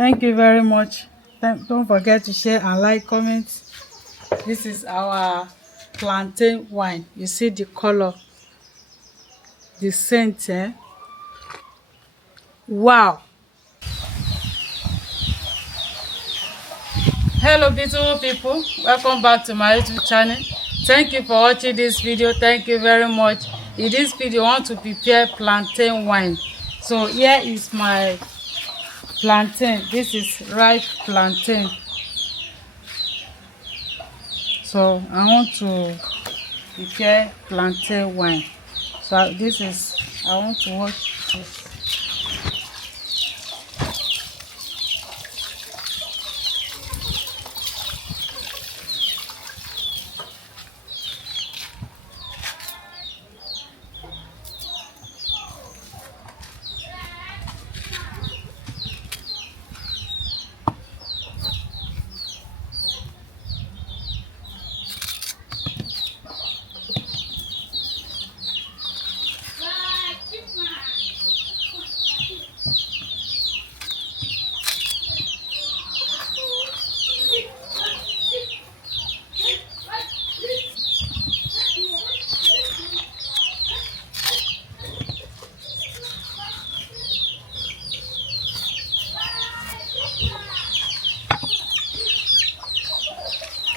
Thank you very much. Don't forget to share and like, comment. This is our plantain wine. You see the color, the scent, eh? Wow. Hello beautiful people, welcome back to my YouTube channel. Thank you for watching this video. Thank you very much. In this video I want to prepare plantain wine. So here is my plantain. This is ripe plantain. So I want to prepare plantain wine. So I want to wash this.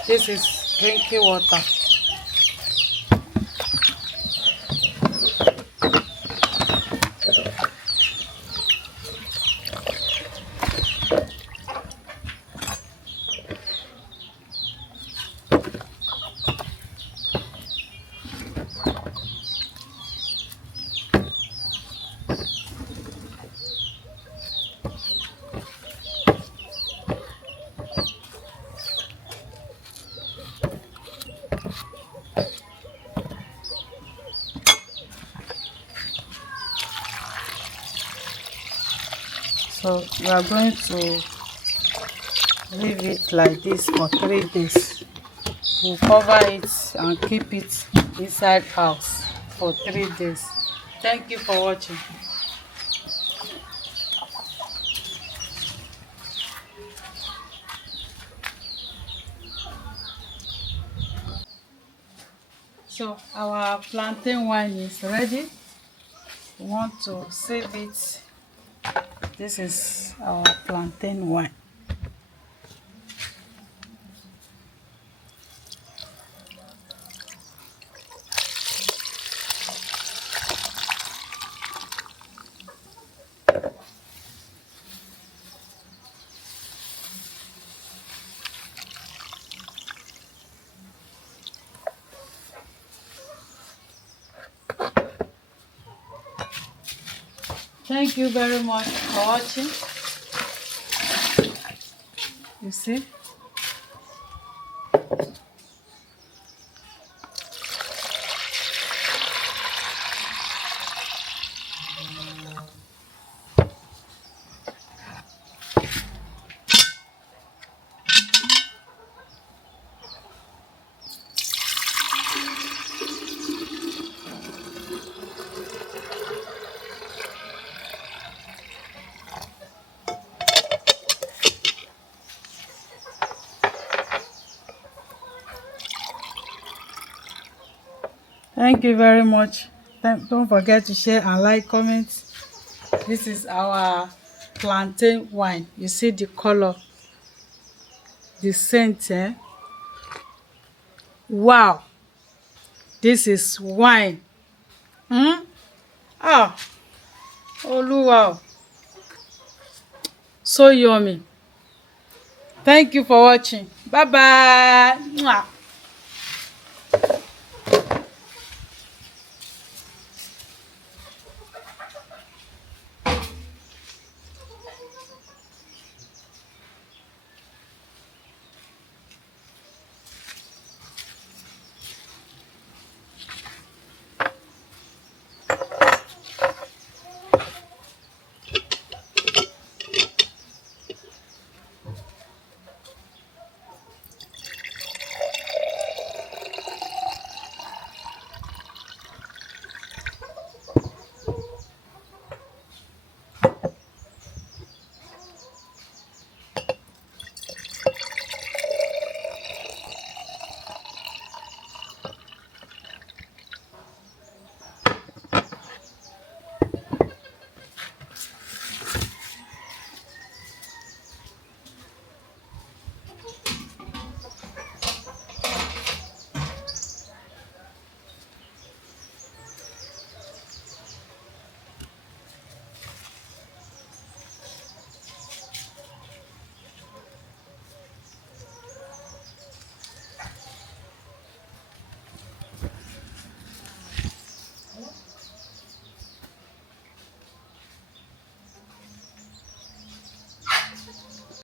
This is drinking water. So we are going to leave it like this for 3 days. We'll cover it and keep it inside house for 3 days. Thank you for watching. So our plantain wine is ready. We want to save it. This is our plantain wine. Thank you very much for watching. You see? Thank you very much. Don't forget to share and like, comment. This is our plantain wine. You see the color, the scent, eh? Wow. This is wine. Ah, Oluwa. So yummy. Thank you for watching. Bye bye.